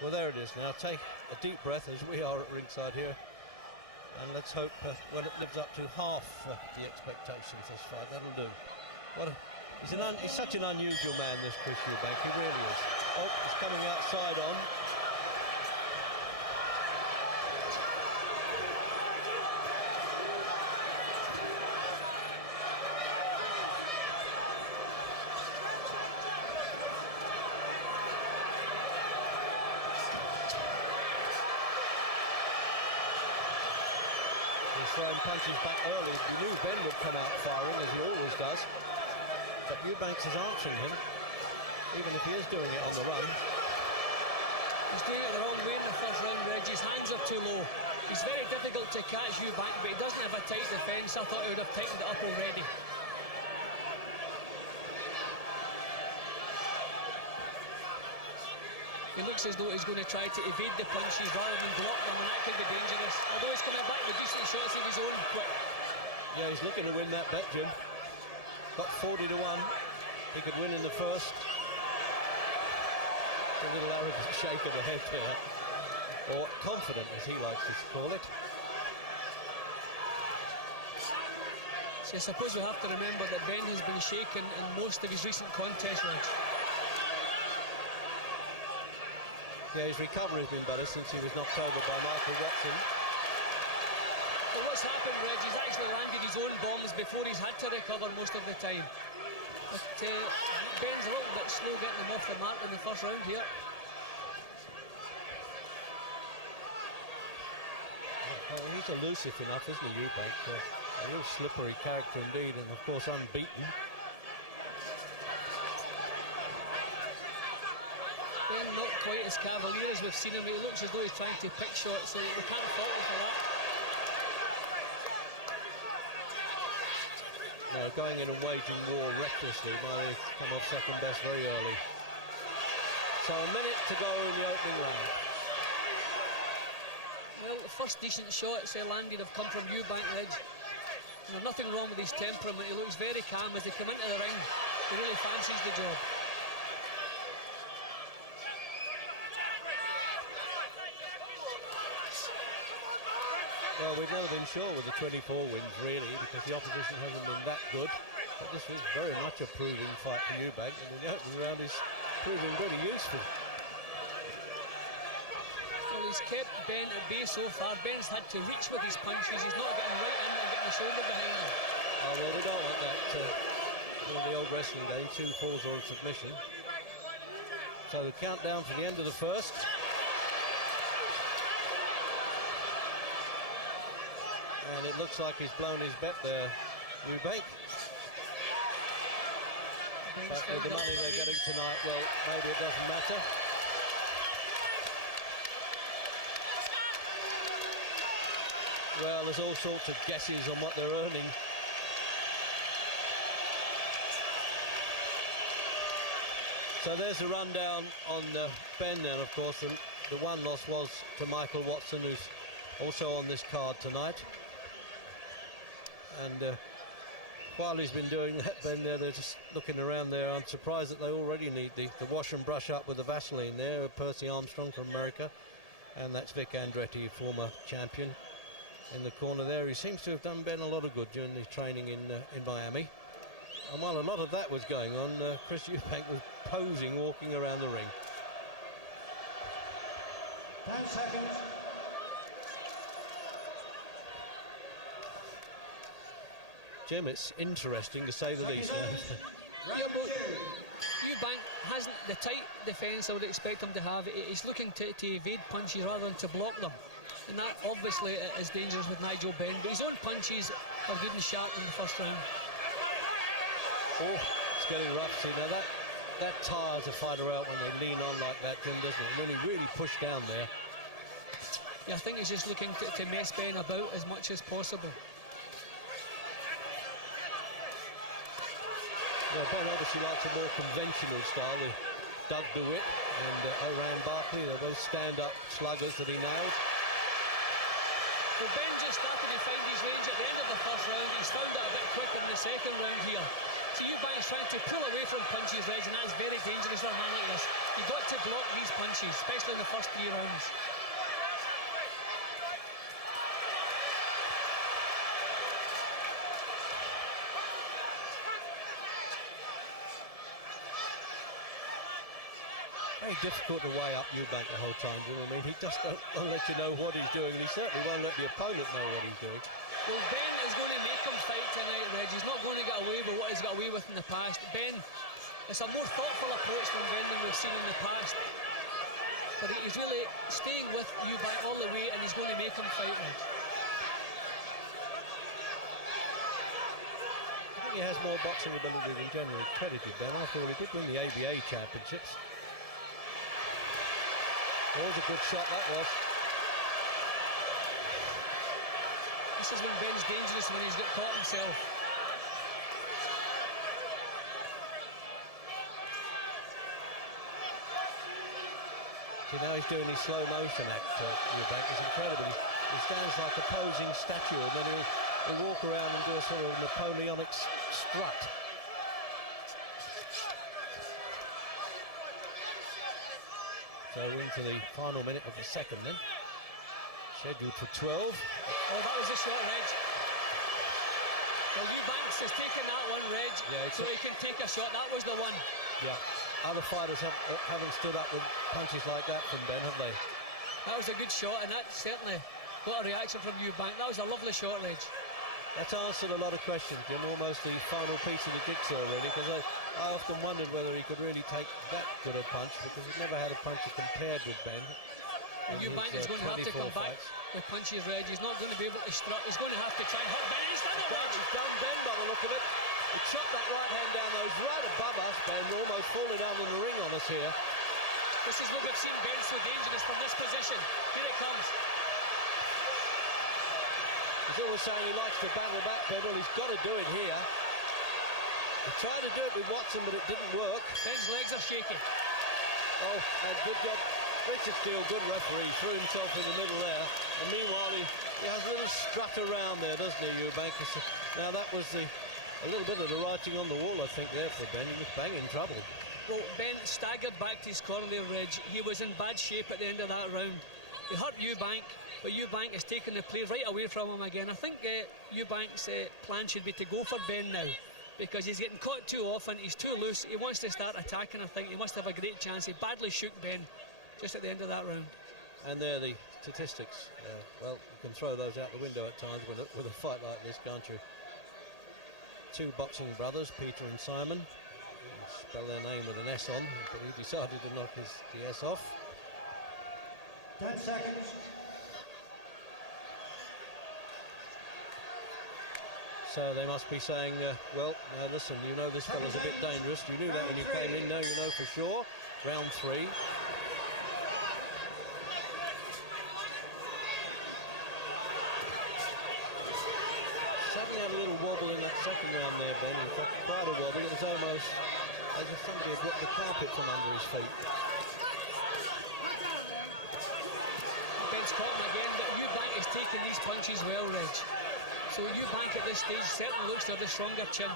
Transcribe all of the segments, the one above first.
Well, there it is now. Take a deep breath as we are at ringside here. And let's hope well, it lives up to half the expectations this fight. That'll do. He's such an unusual man, this Chris Eubank. He really is. Oh, he's coming outside on. Throwing punches back early. He knew Ben would come out firing, as he always does. But Eubanks is answering him, even if he is doing it on the run. He's doing it the wrong way in the first round, Reg. His hands are too low. He's very difficult to catch Eubank, but he doesn't have a tight defence. I thought he would have tightened it up already. He looks as though he's going to try to evade the punches rather than block them, and that could be dangerous. Although he's coming back with decent shots of his own. Quick. Yeah, he's looking to win that bet, Jim. Got 40 to 1. He could win in the first. A little arrogant shake of the head there. Or confident, as he likes to call it. So I suppose we have to remember that Ben has been shaken in most of his recent contest runs. Yeah, his recovery has been better since he was knocked over by Michael Watson. Well, what's happened, Reg, he's actually landed his own bombs before he's had to recover most of the time. But Ben's a little bit slow getting them off the mark in the first round here. Oh, he's elusive enough, isn't he, Eubank? A real slippery character indeed, and of course unbeaten. Ben not quite as cavalier as we've seen him. He looks as though he's trying to pick shots, so we can't fault him for that. No, going in and waging war recklessly while they come off second best very early. So a minute to go in the opening round. Well, the first decent shots he landed have come from Eubank, Reg. And there's nothing wrong with his temperament. He looks very calm as they come into the ring. He really fancies the job. Well, we've never been sure with the 24 wins, really, because the opposition hasn't been that good. But this was very much a proving fight for Eubank, and the opening round is proving pretty useful. Well, he's kept Ben at bay so far. Ben's had to reach with his punches. He's not getting right in and getting the shoulder behind him. Oh, well, we don't want that in the old wrestling game, 2 falls or a submission. So the countdown for the end of the first. And it looks like he's blown his bet there, Eubank. But with the money they're getting tonight, well, maybe it doesn't matter. Well, there's all sorts of guesses on what they're earning. So there's the rundown on Ben then, of course, and the one loss was to Michael Watson, who's also on this card tonight. And while he's been doing that, Ben, they're just looking around there. I'm surprised that they already need the wash and brush up with the Vaseline there. Percy Armstrong from America, and that's Vic Andretti, former champion, in the corner there. He seems to have done Ben a lot of good during the training in Miami. And while a lot of that was going on, Chris Eubank was posing, walking around the ring. 10 seconds. Jim, it's interesting to say the least. Eubank hasn't the tight defence I would expect him to have. He's looking to evade punches rather than to block them. And that obviously is dangerous with Nigel Benn. But his own punches are good and sharp in the first round. Oh, it's getting rough. See, now that tires a fighter out when they lean on like that, Jim, doesn't it? And then he really pushed down there. Yeah, I think he's just looking to mess Ben about as much as possible. Well, Ben obviously likes a more conventional style with Doug DeWitt and Oran Barkley. They're both stand-up sluggers that he nailed. Well, Ben just started to find his range at the end of the first round. He's found it a bit quicker in the second round here. So Eubank's trying to pull away from punches, Reg, and that's very dangerous for a man like this. You've got to block these punches, especially in the first 3 rounds. Very difficult to weigh up Eubank the whole time, do you know what I mean? He just won't let you know what he's doing, and he certainly won't let the opponent know what he's doing. Well, Ben is going to make him fight tonight, Reg. He's not going to get away with what he's got away with in the past. Ben, it's a more thoughtful approach from Ben than we've seen in the past. But he's really staying with Eubank all the way, and he's going to make him fight, Reg. I think he has more boxing ability than generally credited, Ben. After all, he did win the ABA championships. That was a good shot, that was. This is when Ben's dangerous, when he's got caught himself. See, now he's doing his slow motion act, Eubank. It's incredible. He stands like a posing statue, and then he'll walk around and do a sort of Napoleonic strut. So into the final minute of the second then. Scheduled for 12. Oh, that was a shot, Reg. Well, Eubanks has taken that one, Reg, so he can take a shot. That was the one. Yeah. Other fighters haven't stood up with punches like that from Ben, have they? That was a good shot, and that certainly got a reaction from Eubank. That was a lovely shot, Reg. That's answered a lot of questions, Jim. Almost the final piece of the jigsaw, really, because I often wondered whether he could really take that good a punch, because he's never had a puncher compared with Ben. And Eubank is going to have to come back with punches, Reg. He's not going to be able to strut. He's going to have to try and hurt Ben. He's done it, Reg. He's done Ben by the look of it. He shot that right hand down, though. He's right above us, Ben, almost falling down in the ring on us here. This is what we've seen Ben so dangerous from this position. Here it comes. He's always saying he likes to battle back, Ben. Well, he's got to do it here. He tried to do it with Watson, but it didn't work. Ben's legs are shaking. Oh, and good job. Richard Steele, good referee, threw himself in the middle there. And meanwhile, he has a little strut around there, doesn't he, Eubank? Now, that was a little bit of the writing on the wall, I think, there for Ben. He was banging trouble. Well, Ben staggered back to his corner there, Reg. He was in bad shape at the end of that round. He hurt Eubank, but Eubank has taken the play right away from him again. I think Eubank's plan should be to go for Ben now, because he's getting caught too often. He's too loose. He wants to start attacking, I think. He must have a great chance. He badly shook Ben just at the end of that round. And there are the statistics. Well, you can throw those out the window at times with a fight like this, can't you? 2 boxing brothers, Peter and Simon. Spell their name with an S on, but he decided to knock the S off. 10 seconds. So they must be saying, well, listen, you know this fella's a bit dangerous. You knew that when you came in, now you know for sure. Round 3. Suddenly had a little wobble in that second round there, Ben. In fact, quite a wobble. It was almost as if somebody had dropped the carpet from under his feet. Ben's caught him again, but Eubank is taking these punches well, Reg. So Eubank at this stage certainly looks to have the stronger chin.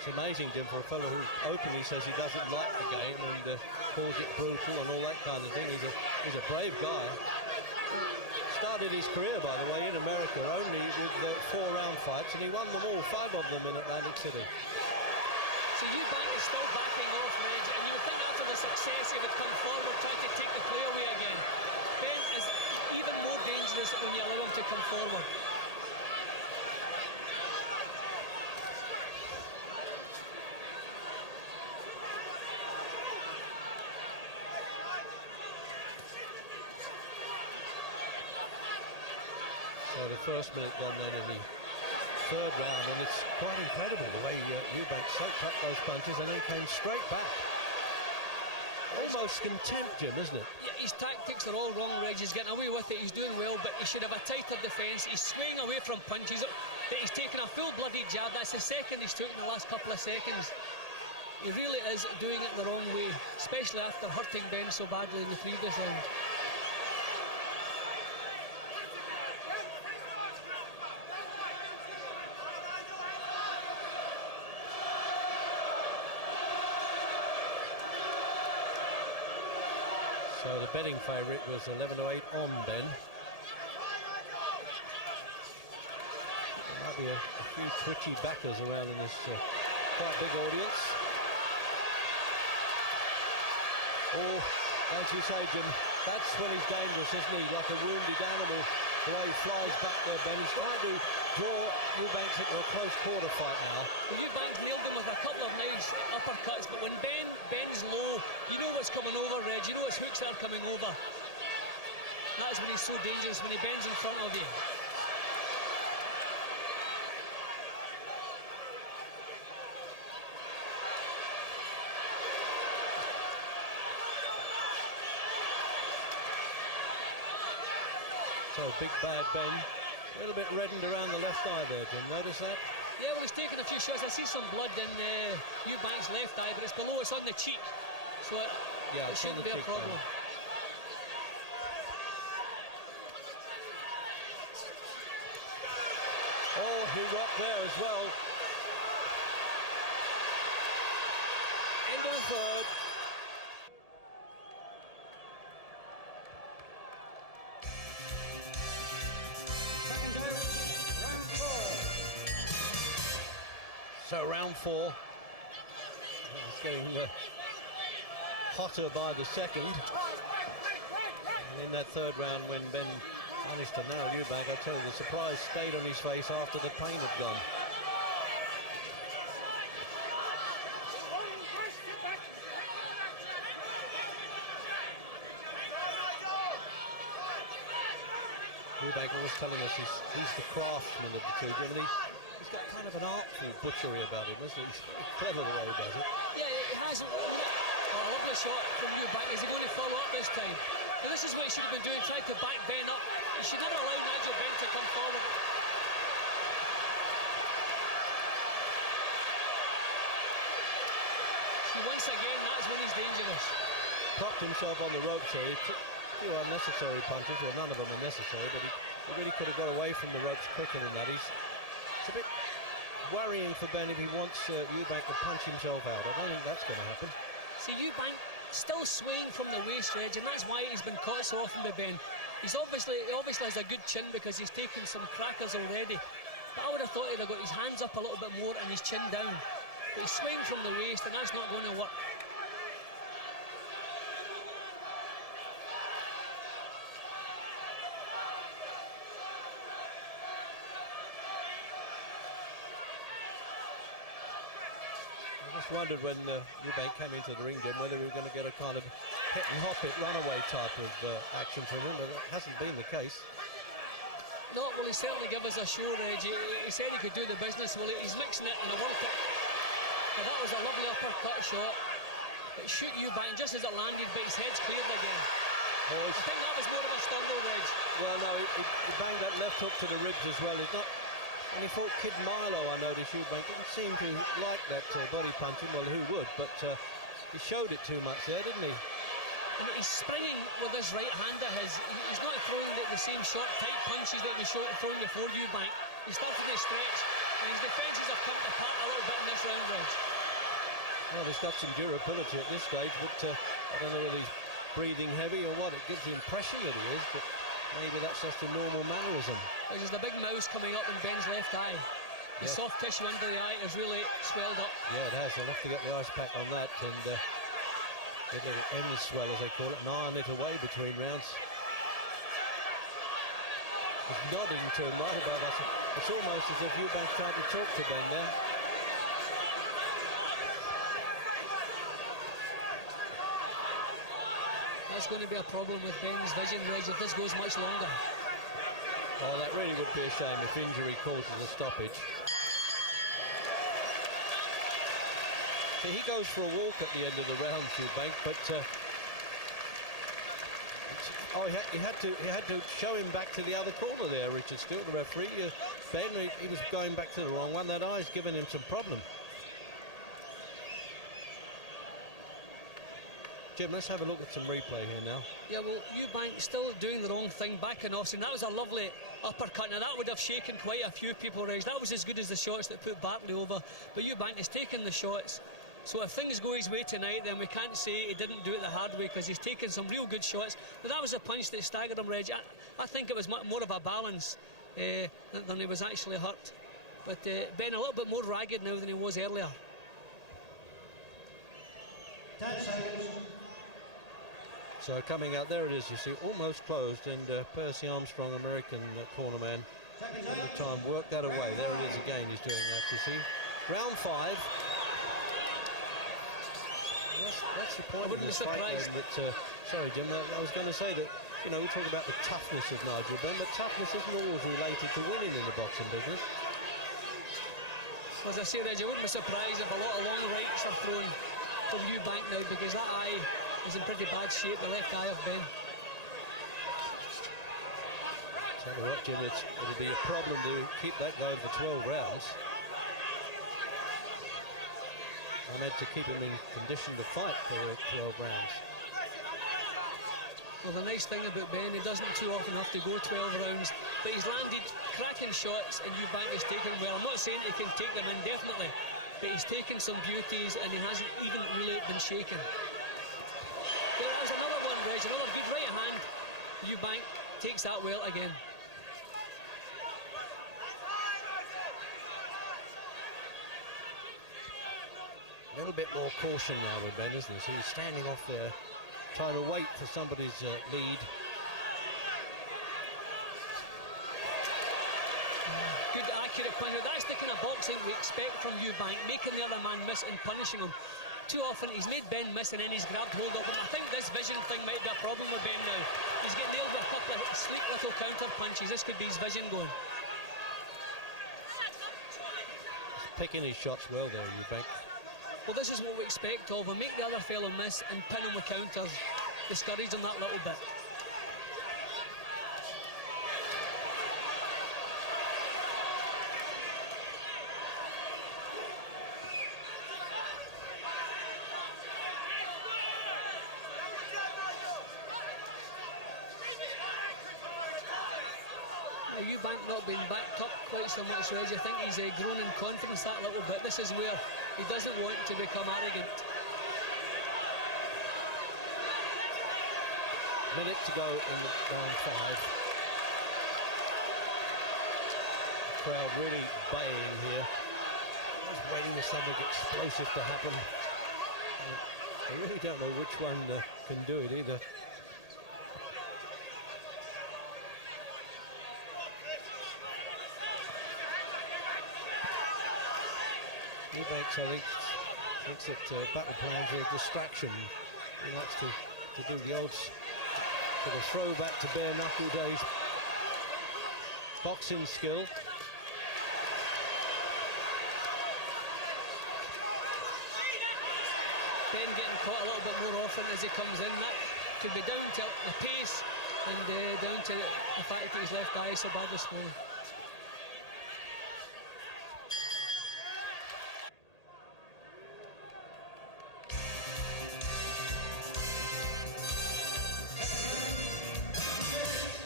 It's amazing, Jim, for a fellow who openly says he doesn't like the game and calls it brutal and all that kind of thing. He's a brave guy. Started his career, by the way, in America only with 4-round fights, and he won them all, 5 of them in Atlantic City. So Eubank is still backing off, Reg, and you would think after the success he would come forward trying to take the play away again. Ben is even more dangerous when you allow him to come forward. So the first minute gone then in the 3rd round, and it's quite incredible the way Eubank soaked up those punches and then he came straight back. Almost contempt, Jim, isn't it? Yeah, his tactics are all wrong, Reg. He's getting away with it, he's doing well, but he should have a tighter defence. He's swaying away from punches. He's taken a full bloody jab. That's the second he's took in the last couple of seconds. He really is doing it the wrong way, especially after hurting Ben so badly in the previous round. So the betting favourite was 11-8 on Ben. There might be a few twitchy backers around in this quite big audience. Oh, as you say, Jim, that's when he's dangerous, isn't he? Like a wounded animal, the way he flies back there, Ben. He's trying to draw Eubank into a close quarter fight now. Well, Eubank nailed him with a couple of nice uppercuts, but when Ben's low, you know what's coming over, Reg. You know his hooks are coming over. That's when he's so dangerous, when he bends in front of you. So big bad Ben, a little bit reddened around the left eye there, Jim. Notice that? Yeah, well, he's taken a few shots. I see some blood in Eubank's left eye, but it's below, it's on the cheek. So yeah, it shouldn't be a problem. Oh, he rocked there as well. End of the third. So round 4, it's getting hotter by the second. And in that third round, when Ben managed to nail Eubank, I tell you, the surprise stayed on his face after the pain had gone. Eubank always telling us he's the craftsman of the two. I mean, he's got kind of an artful butchery about him, isn't he? He's clever the way he does it. Yeah, he has. Oh, a lovely shot from Eubank. Is he going to follow up this time? Now, this is what he should have been doing, trying to back Ben up. He should never allow Nigel Benn to come forward. See, once again, that's when he's dangerous. Propped himself on the ropes here. He took a few unnecessary punches, well, none of them are necessary, but he really could have got away from the ropes quicker than that. It's a bit worrying for Ben if he wants Eubank to punch himself out. I don't think that's going to happen. See, Eubank still swaying from the waist edge, and that's why he's been caught so often by Ben. He obviously has a good chin because he's taken some crackers already. But I would have thought he'd have got his hands up a little bit more and his chin down. But he's swaying from the waist, and that's not going to work. Wondered when Eubank came into the ring, Jim, whether we were going to get a kind of hit and hop it runaway type of action from him, but that hasn't been the case. No, well, he certainly gave us a show, Reg. He said he could do the business. Well, he's mixing it and he worked it. And that was a lovely uppercut shot. It shoot Eubank just as it landed, but his head's cleared again. Oh, I think that was more of a stumble, Reg. Well, no, he banged that left hook to the ribs as well. It's not. When he fought Kid Milo, I noticed Eubank didn't seem to like that body punching. Well, who would? But he showed it too much there, didn't he? And he's springing with his right hand of his. He's not throwing the same short, tight punches that he was throwing before Eubank. He's starting to stretch, and his defences have come apart a little bit in this round, Reg. Well, he's got some durability at this stage, but I don't know whether he's breathing heavy or what. It gives the impression that he is, but maybe that's just a normal mannerism. There's the big mouse coming up in Ben's left eye. The soft tissue under the eye has really swelled up. Yeah, it has. I'll have to get the ice pack on that and get a little end swell, as they call it, and iron it away between rounds. He's nodding to him right about us. It's almost as if Eubank's trying to talk to Ben there. That's going to be a problem with Ben's vision, Reg, if this goes much longer. Oh, that really would be a shame if injury causes a stoppage. So he goes for a walk at the end of the round, Eubank, but he had to show him back to the other corner there, Richard Stewart, the referee. Ben, he was going back to the wrong one. That eye's given him some problem. Jim, let's have a look at some replay here now. Yeah, well, Eubank still doing the wrong thing, backing off, and that was a lovely uppercut. Now, that would have shaken quite a few people, Reg. That was as good as the shots that put Bartley over, but Eubank is taking the shots, So if things go his way tonight, then we can't say he didn't do it the hard way, because he's taken some real good shots. But that was a punch that staggered him, Reg. I think it was more of a balance than he was actually hurt. But Ben a little bit more ragged now than he was earlier. 10 seconds. So coming out, there it is, you see, almost closed, and Percy Armstrong, American cornerman, at the time worked that away. There it is again, he's doing that, you see. Round 5. That's the point of this fight, but sorry Jim, I was going to say that, you know, we talk about the toughness of Nigel Benn, but toughness isn't always related to winning in the boxing business. As I say, Reg, I wouldn't be surprised if a lot of long rights are thrown from Eubank now, because that eye is in pretty bad shape, the left eye of Ben. Tell you what, Jim, it'll be a problem to keep that going for 12 rounds. I meant to keep him in condition to fight for 12 rounds. Well, the nice thing about Ben, he doesn't too often have to go 12 rounds, but he's landed cracking shots, and Eubank has taken well. I'm not saying he can take them indefinitely, but he's taken some beauties, and he hasn't even really been shaken. There's another one, Reg, another good right hand. Eubank takes that well again. A little bit more caution now with Ben, isn't he? So he's standing off there, trying to wait for somebody's lead. Good accurate punch. That's the kind of boxing we expect from Eubank, making the other man miss and punishing him. Too often he's made Ben miss and then he's grabbed hold of him. I think this vision thing might be a problem with Ben now. He's getting nailed with a couple of sleek little counter punches. This could be his vision going. He's picking his shots well there, Eubank. Well, this is what we expect of him. Make the other fellow miss and pin him with counters. Discourage him that little bit. Eubank not being backed up quite so much, Reg. I think he's grown in confidence that little bit. This is where he doesn't want to become arrogant. Minute to go in round 5. The crowd really baying here. Just waiting for something explosive to happen. I really don't know which one can do it either. Eubank, I think, thinks that battle plans are a distraction. He likes to do the old sort of throwback to bare knuckle days. Boxing skill. Ben getting caught a little bit more often as he comes in. That could be down to the pace and down to the fact that his left eye is so badly swollen.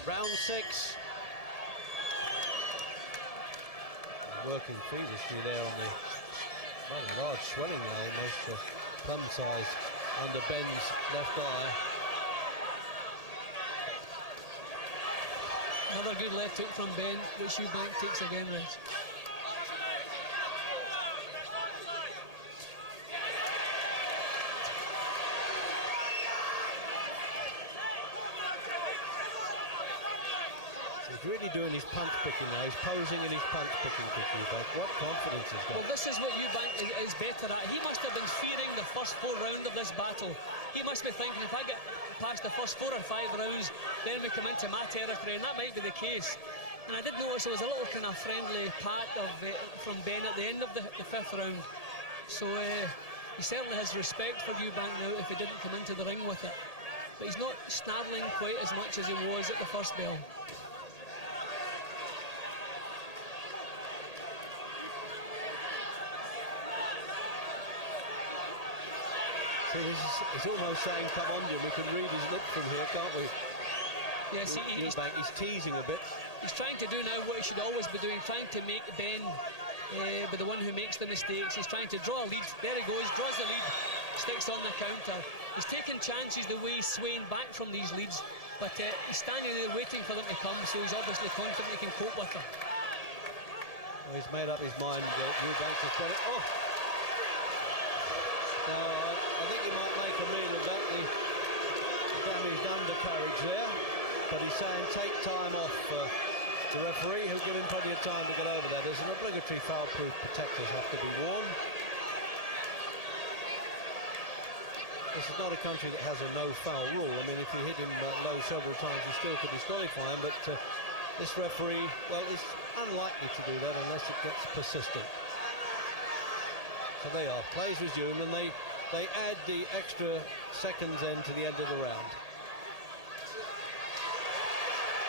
Round 6. Working feverishly there on the rather large swelling there, almost plum size under Ben's left eye. Another good left hook from Ben, which Eubank takes again, Reg. He's really doing his punch picking now. He's posing in his punch picking to Eubank. What confidence he's got. Well, this is what Eubank is better at. He must have been fearing the first 4 rounds of this battle. He must be thinking, if I get past the first 4 or 5 rounds, then we come into my territory, and that might be the case. And I did notice there was a little kind of friendly pat from Ben at the end of the 5th round. So he certainly has respect for Eubank now if he didn't come into the ring with it. But he's not snarling quite as much as he was at the first bell. It's almost saying, come on, Jim, we can read his lip from here, can't we? Yes, Eubank, he's teasing a bit. He's trying to do now what he should always be doing, trying to make Ben be the one who makes the mistakes. He's trying to draw a lead. There he goes, draws the lead, sticks on the counter. He's taking chances the way he's swaying back from these leads, but he's standing there waiting for them to come, so he's obviously confident he can cope with them. Well, he's made up his mind. Eubank has got it. Oh! Now, I think he might make a meal of that, the damaged undercarriage there, but he's saying take time off. The referee, who'll give him plenty of time to get over that. There's an obligatory foul-proof protectors have to be worn. This is not a country that has a no-foul rule. I mean, if you hit him low several times, you still could disqualify him, but this referee, well, is unlikely to do that unless it gets persistent. So they are. Plays resumed, and they add the extra seconds end to the end of the round.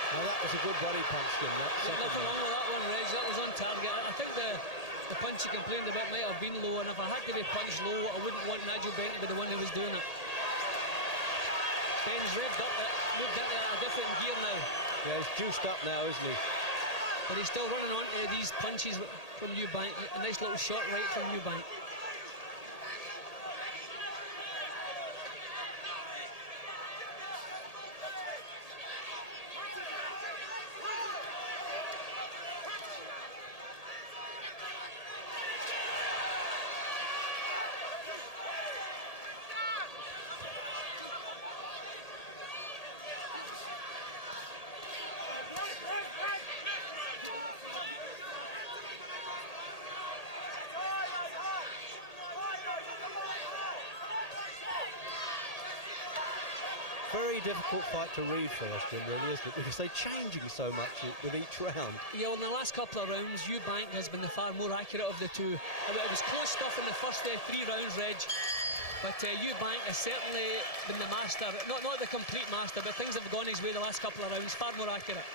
Now that was a good body punch, didn't that? Nothing wrong with that one, Reg. That was on target. I think the punch he complained about might have been low, and if I had to be punched low, I wouldn't want Nigel Benn to be the one who was doing it. Benn's revved up, moved into a different gear now. Yeah, he's juiced up now, isn't he? But he's still running on to these punches from Eubank. A nice little shot right from Eubank. Very difficult fight to read for Austin, really, isn't it? Because they're changing so much with each round. Yeah, well, in the last couple of rounds, Eubank has been the far more accurate of the two. It was close stuff in the first 3 rounds, Reg, but Eubank has certainly been the master. Not the complete master, but things have gone his way the last couple of rounds, far more accurate.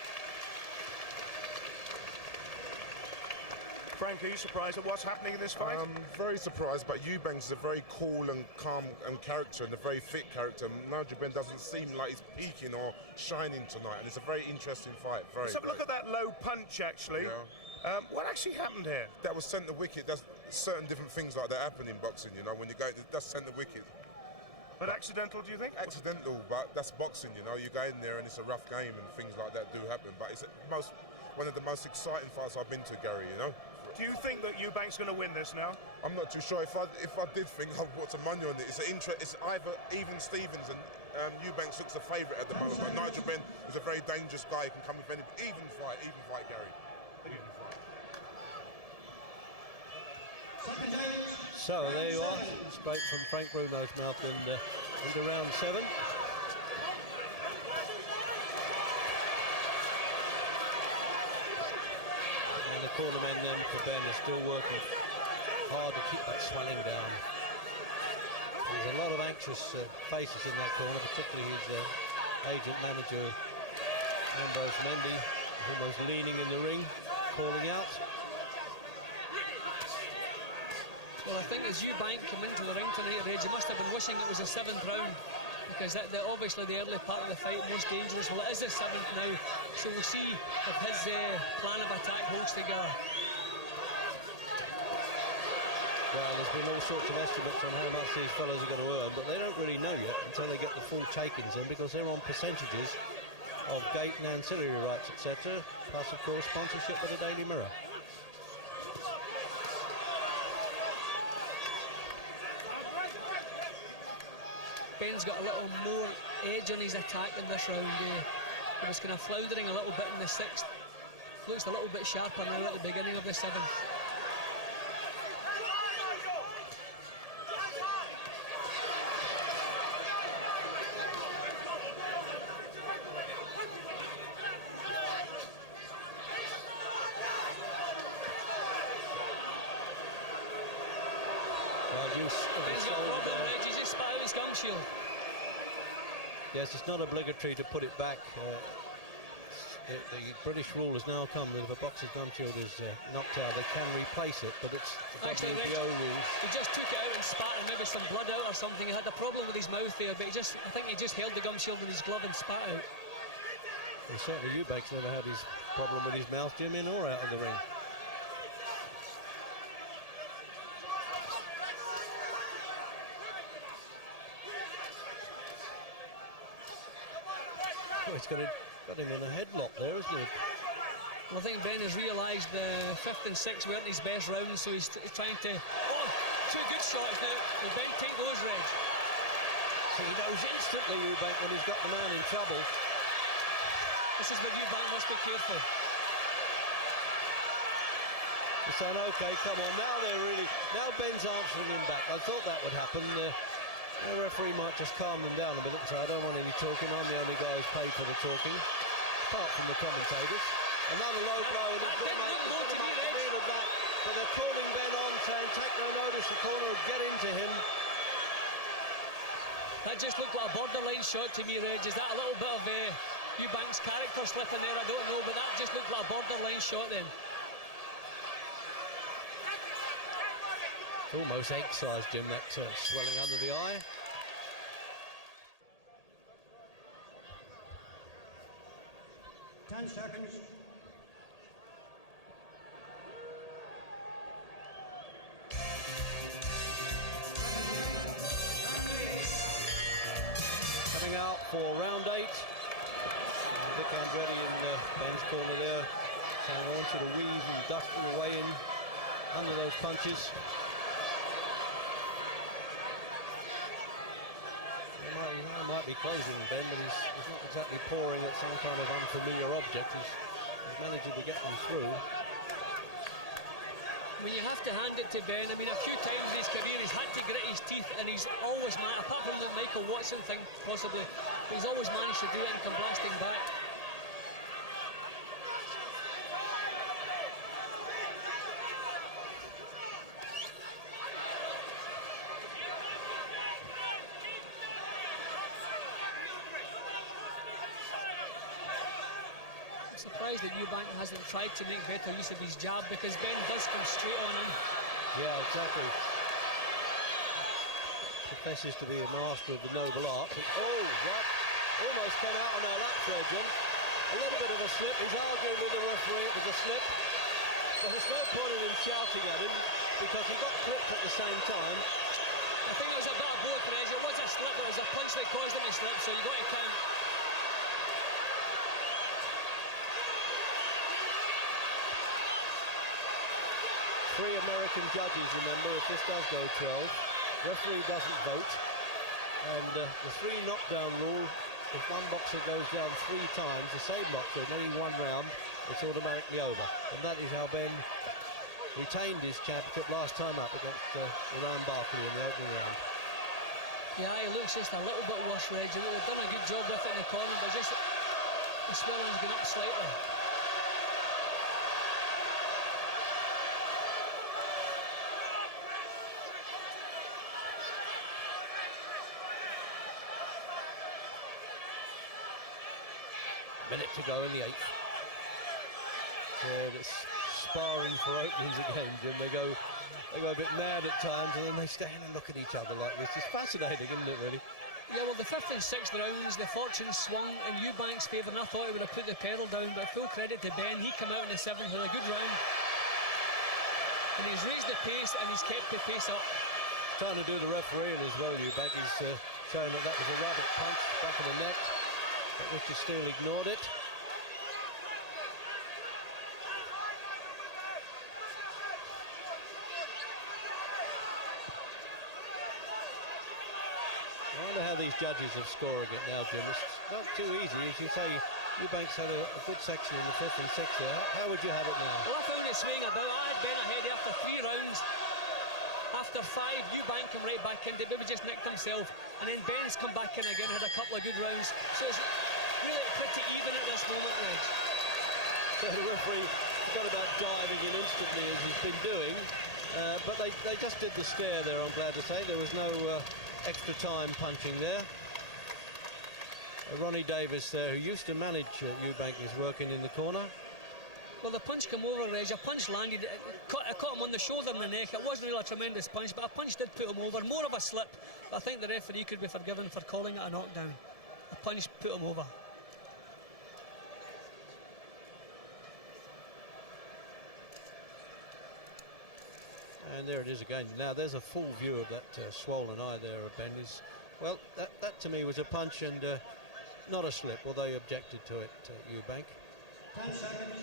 Frank, are you surprised at what's happening in this fight? I'm very surprised, but Eubank is a very cool and calm and character, and a very fit character. Nigel Benn doesn't seem like he's peaking or shining tonight, and it's a very interesting fight. Let's have a look at that low punch, actually. Yeah. What actually happened here? That was centre wicket. There's certain different things like that happen in boxing, you know, when you go, that's centre wicket. But accidental, do you think? Accidental, but that's boxing, you know. You go in there and it's a rough game and things like that do happen, but it's one of the most exciting fights I've been to, Gary, you know. Do you think that Eubank's going to win this now? I'm not too sure. If I did think, I'd put some money on it. It's either even Stevens and Eubanks looks a favourite at the moment. But Nigel Benn is a very dangerous guy. He can come with any even fight, Gary. Even fight. So there you are, straight from Frank Bruno's mouth into round 7. Cornermen then for Ben is still working hard to keep that swelling down. There's a lot of anxious faces in that corner, particularly his agent manager Ambrose Mendy, almost leaning in the ring, calling out. Well, I think as Eubank came into the ring tonight, Reg, he must have been wishing it was a 7th round, because obviously the early part of the fight most dangerous. Well, it is the 7th now, so we'll see if his plan of attack holds together. Well, there's been all sorts of estimates on how much these fellows are going to earn, but they don't really know yet until they get the full take-ins in, because they're on percentages of gate and ancillary rights, etc., plus, of course, sponsorship by the Daily Mirror. Benn's got a little more edge on his attack in this round. He was kind of floundering a little bit in the 6th. Looks a little bit sharper now at the beginning of the 7th. Ben's got a problem, Reg. He's just spat out his gum shield. Yes, it's not obligatory to put it back. The British rule has now come that if a boxer's gum shield is knocked out, they can replace it, but it's the Actually, WBO rules. He just took it out and spat and maybe some blood out or something. He had a problem with his mouth there, but I think he just held the gum shield in his glove and spat out. Well, certainly Eubank's never had his problem with his mouth, Jimmy, nor out of the ring. Oh, he's got him in a headlock there, isn't he? Well, I think Ben has realised the 5th and 6th weren't his best rounds, so he's trying to... Oh, 2 good shots now. Will Ben take those, Reg? So he knows instantly, Eubank, when he's got the man in trouble. This is where Eubank must be careful. He's saying, OK, come on, now Ben's answering him back. I thought that would happen. The referee might just calm them down a bit and say, I don't want any talking, I'm the only guy who's paid for the talking, apart from the commentators. Another low blow, and he's going to make the meal of that. But they're calling Ben on, saying, take no notice, the corner will get into him. That just looked like a borderline shot to me, Reg. Is that a little bit of Eubank's character slipping there? I don't know, but that just looked like a borderline shot then. It's almost egg-sized, Jim, that swelling under the eye. Ten seconds. Coming out for round 8. Vic Andretti in Ben's corner there, saying, I want you to weave and duck your way in under those punches. He might be closing Ben, but he's not exactly pouring at some kind of unfamiliar object. He's managing to get them through. I mean, you have to hand it to Ben. I mean, a few times in his career he's had to grit his teeth, and he's always managed, apart from the Michael Watson thing possibly, but he's always managed to do it and come blasting back. Surprised that Eubank hasn't tried to make better use of his jab, because Ben does come straight on him. Yeah, exactly. Professes to be a master of the noble art. Oh, what? Almost came out on our lap there, Jim. A little bit of a slip. He's arguing with the referee. It was a slip. But there's no point in him shouting at him, because he got clipped at the same time. I think it was a bit of both, Reg. It was a slip, it was a punch that caused him to slip, so you got to count. Three American judges, remember, if this does go 12. Referee doesn't vote. And the 3 knockdown rule, if one boxer goes down 3 times, the same boxer in any one round, it's automatically over. And that is how Ben retained his championship last time up against Ryan Barkley in the opening round. Yeah, he looks just a little bit worse, Reg. They've done a good job with it in the corner, but just the swelling's gone up slightly. Minute to go in the 8th. It's sparring for openings again, Jim. They go a bit mad at times, and then they stand and look at each other like this. It's fascinating, isn't it, really? Yeah, well, the 5th and 6th rounds, the fortune swung in Eubank's favour, and I thought he would have put the pedal down, but full credit to Ben. He came out in the 7th with a good round, and he's raised the pace, and he's kept the pace up. Trying to do the referee as well, Eubank. He's showing that was a rabbit punch back in the neck, but Mr. Steele ignored it. I wonder how these judges are scoring it now, Jim. It's not too easy. As you say, Eubank's had a good section in the 5th and 6th there. How would you have it now? Well, I found it swaying about. I had Ben ahead after 3 rounds. After 5, Eubank came right back in. Maybe just nicked himself. And then Ben's come back in again, had a couple of good rounds. So it's really pretty even at this moment, Reg. So the referee forgot about diving in instantly, as he's been doing. But they just did the stare there, I'm glad to say. There was no extra time punching there. Ronnie Davis there, who used to manage Eubank, is working in the corner. Well, the punch came over, Reg. A punch landed. It caught him on the shoulder and the neck. It wasn't really a tremendous punch, but a punch did put him over. More of a slip. But I think the referee could be forgiven for calling it a knockdown. A punch put him over. And there it is again. Now there's a full view of that swollen eye there of Ben. Well, that to me was a punch, and not a slip, although he objected to it, Eubank. 10 seconds.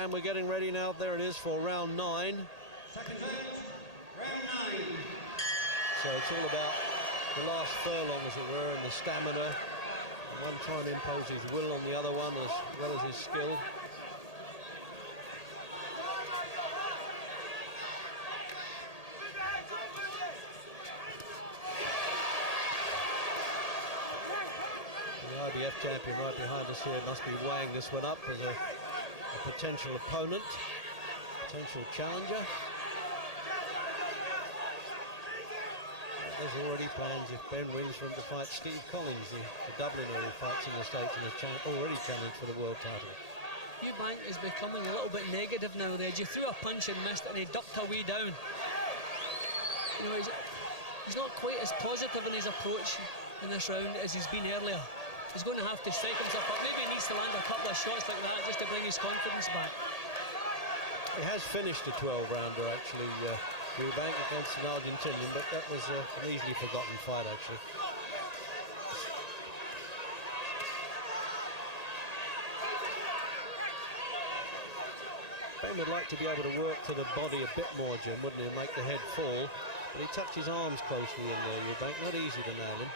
And we're getting ready now, there it is, for round 9. Seconds out. Round 9. So it's all about the last furlong, as it were, and the stamina. One trying to impose his will on the other one, as well as his skill. The IBF champion right behind us here must be weighing this one up as a potential opponent, potential challenger. There's already plans, if Ben wins, for him to fight Steve Collins, the Dubliner who fights in the States and has already challenged for the world title. Eubank is becoming a little bit negative now, Reg. He threw a punch and missed it, and he ducked away down. You know, he's not quite as positive in his approach in this round as he's been earlier. He's going to have to strike himself up. Maybe he needs to land a couple of shots like that just to bring his confidence back. He has finished a 12-rounder, actually, Eubank against an Argentinian, but that was an easily forgotten fight, actually. Ben would like to be able to work to the body a bit more, Jim, wouldn't he, and make the head fall. But he tucked his arms closely in there, Eubank. Not easy to nail him.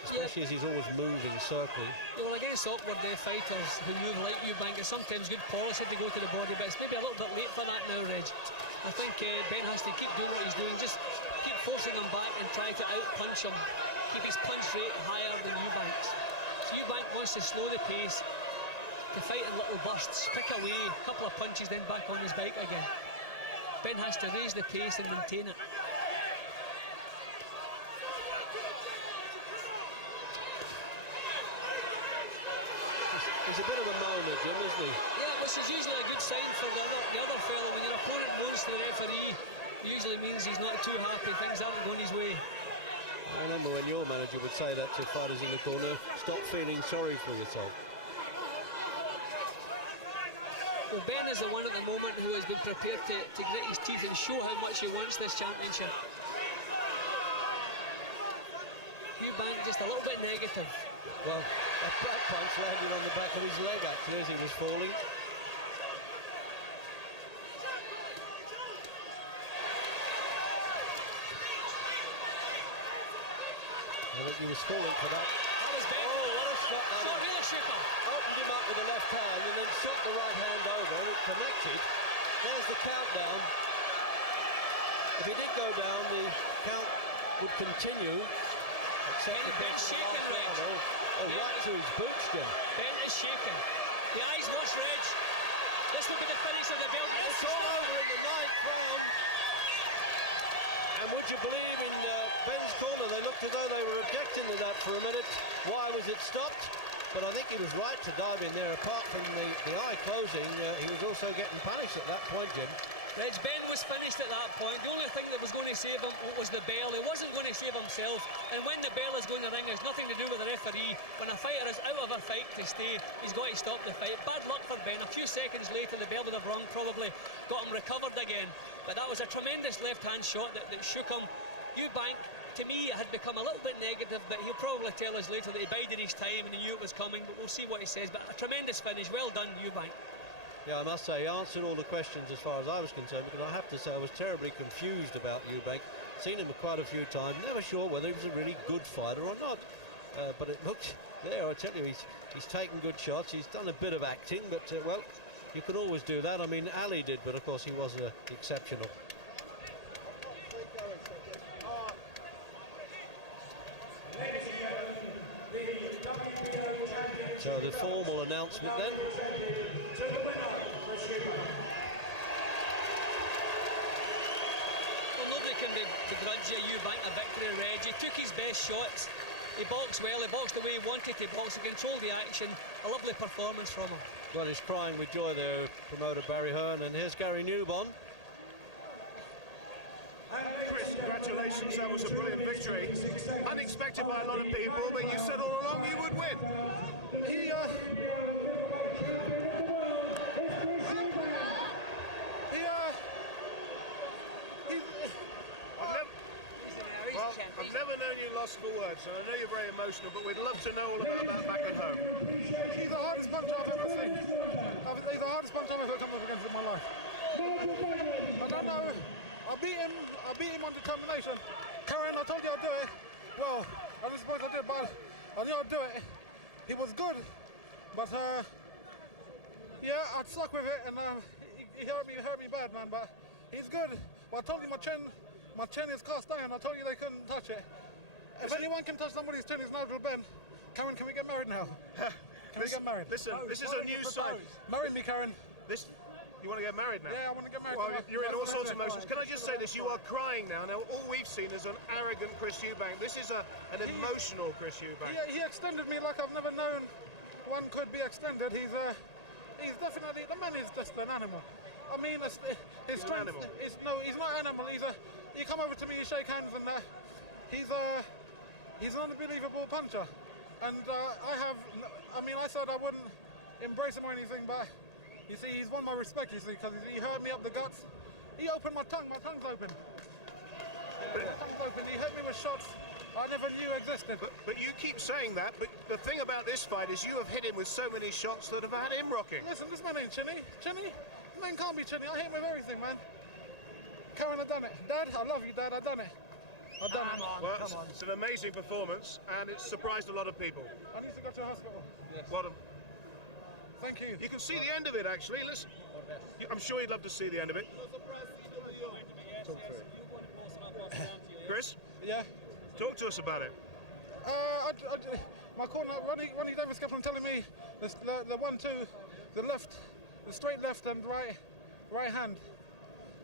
Especially as he's always moving, circling. Well, against awkward fighters who move like Eubank, it's sometimes good policy to go to the body, but it's maybe a little bit late for that now, Reg. I think Ben has to keep doing what he's doing, just keep forcing him back and try to out-punch him, keep his punch rate higher than Eubank's. So Eubank wants to slow the pace, to fight in little bursts, pick away, a couple of punches, then back on his bike again. Ben has to raise the pace and maintain it. He's a bit of a moaner, Jim, isn't he? Yeah, which is usually a good sign for the other fellow. When your opponent moans to the referee, it usually means he's not too happy, things aren't going his way. I remember when your manager would say that to fighters in the corner, stop feeling sorry for yourself. Well, Ben is the one at the moment who has been prepared to grit his teeth and show how much he wants this championship. Eubank just a little bit negative. Well, that back punch landed on the back of his leg, actually, as he was falling. I think he was falling for that. That was Ben. Oh, what a shot that So is. really shook him. Opened him up with the left hand and then shot the right hand over and it connected. There's the countdown. If he did go down, the count would continue. Except the bench in the last round. Oh, right to his boots, Jim. Ben is shaking. The eyes watch, Reg. This will be the finish of the belt. It's all over in the 9th round. And would you believe in Ben's corner, they looked as though they were objecting to that for a minute. Why was it stopped? But I think he was right to dive in there. Apart from the eye closing, he was also getting punished at that point, Jim. Reg, Ben was finished at that point. The only thing that was going to save him was the bell. He wasn't going to save himself. And when the bell is going to ring, there's nothing to do with the referee. When a fighter is out of a fight to stay, he's got to stop the fight. Bad luck for Ben. A few seconds later, the bell would have rung, probably got him recovered again. But that was a tremendous left-hand shot that shook him. Eubank, to me, had become a little bit negative, but he'll probably tell us later that he bided his time and he knew it was coming. But we'll see what he says. But a tremendous finish. Well done, Eubank. Yeah, I must say, he answered all the questions as far as I was concerned, because I have to say I was terribly confused about Eubank. Seen him quite a few times, never sure whether he was a really good fighter or not. But it looked there, I tell you, he's taken good shots. He's done a bit of acting, but, well, you can always do that. I mean, Ali did, but of course he was exceptional. So the formal announcement then. Begrudge Eubank a victory, Reg. He took his best shots. He boxed well. He boxed the way he wanted to box. He controlled the action. A lovely performance from him. Well, he's crying with joy there, promoter Barry Hearn, and here's Gary Newbon. Chris, congratulations. That was a brilliant victory. Unexpected by a lot of people, but you said all along you would win. I've never known you lost for words, and I know you're very emotional, but we'd love to know all about that back at home. He's the hardest puncher I've ever seen. He's the hardest puncher I've ever come up against in my life. I don't know. I beat him on determination. Karen, I told you I'd do it. Well, I don't suppose I did, but I knew I'd do it. He was good, but yeah, I'd stuck with it, and he hurt me bad, man. But he's good. But I told you my chin is cast iron. I told you they couldn't touch it. If anyone can touch somebody's chin, it's Nigel Benn. Karen, can we get married now? Can we get married? Listen, this is a new side. Marry me, Karen. You want to get married now? Yeah, I want to get married. Well, you're in all sorts of emotions. Can I just say this? You are crying now. Now, all we've seen is an arrogant Chris Eubank. This is an emotional Chris Eubank. He extended me like I've never known one could be extended. He's definitely, the man is just an animal. I mean, his strength. Animal. No, he's not an animal. You come over to me, you shake hands, and he's an unbelievable puncher. And I said I wouldn't embrace him or anything, but you see, he's won my respect, you see, because he heard me up the guts. He opened my tongue's open. My tongue's open. He hit me with shots I never knew existed. But you keep saying that, but the thing about this fight is you have hit him with so many shots that have had him rocking. Listen, this man ain't chinny. Chinny? This man can't be chinny. I hit him with everything, man. Karen, I done it. Dad, I love you, Dad. I done it. I done it. Well, it's an amazing performance, and it's surprised a lot of people. I need to go to the hospital. Yes. Well, thank you. you can see the end of it, actually. Listen, I'm sure you'd love to see the end of it. Chris? Yeah? Talk to us about it. My corner, Ronnie Davis kept on telling me the 1-2, the left, the straight left and right hand.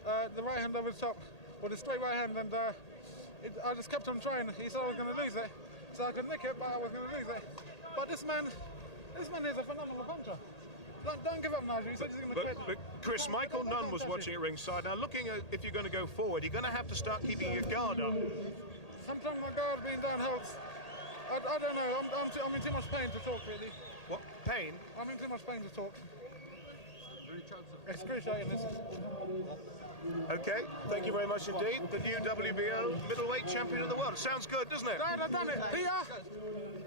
The right hand over the top, or the straight right hand, and I just kept on trying. He said I was going to lose it, so I could nick it, but I was going to lose it. But this man is a phenomenal puncher. Don't give up, Nigel. He said he's going to quit. But Chris, Michael Nunn was watching at ringside. Now, looking at if you're going to go forward, you're going to have to start keeping your guard up. Sometimes my guard being down helps. I don't know. I'm in too much pain to talk, really. What? Pain? I'm in too much pain to talk. Excruciating, this is. Okay, thank you very much indeed. The new WBO middleweight champion of the world. Sounds good, doesn't it? Dad, I've done it.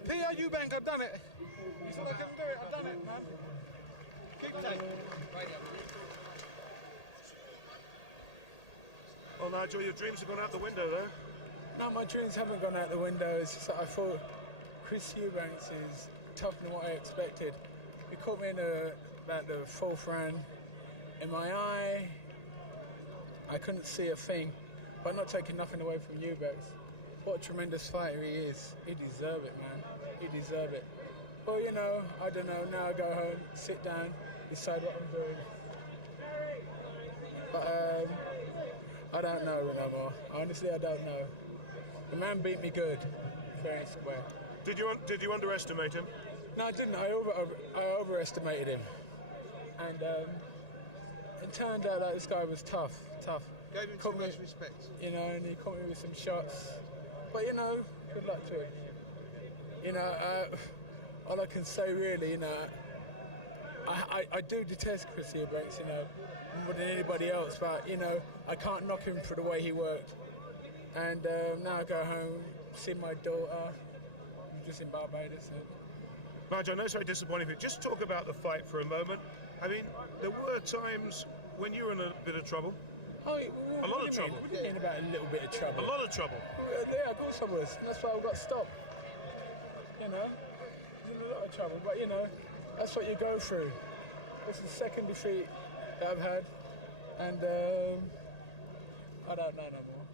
Peter Eubank, I've done it. You said I couldn't do it. I've done it, man. Keep it. Well, Nigel, your dreams have gone out the window, though. No, my dreams haven't gone out the window. It's just that I thought Chris Eubanks is tougher than what I expected. He caught me in about the fourth round. In my eye, I couldn't see a thing, but not taking nothing away from Eubanks. What a tremendous fighter he is. He deserved it, man. He deserved it. Well, you know, I don't know. Now I go home, sit down, decide what I'm doing. But I don't know no more. Honestly, I don't know. The man beat me good, fair and square. Did you underestimate him? No, I didn't. I overestimated him, and it turned out that this guy was tough. Gave him too much respect. You know, and he caught me with some shots. But you know, good luck to him. You know, all I can say really, you know, I do detest Chris Eubanks, you know, more than anybody else. But you know, I can't knock him for the way he worked. And now I go home, see my daughter, who's just in Barbados. Nigel, I know it's very disappointing, but just talk about the fight for a moment. I mean, there were times when you were in a bit of trouble. Oh, a lot of trouble. What do you mean about a little bit of trouble? A lot of trouble. Yeah, of course I was. That's why I got stopped. You know, I was in a lot of trouble, but you know, that's what you go through. This is the second defeat that I've had, and I don't know no more.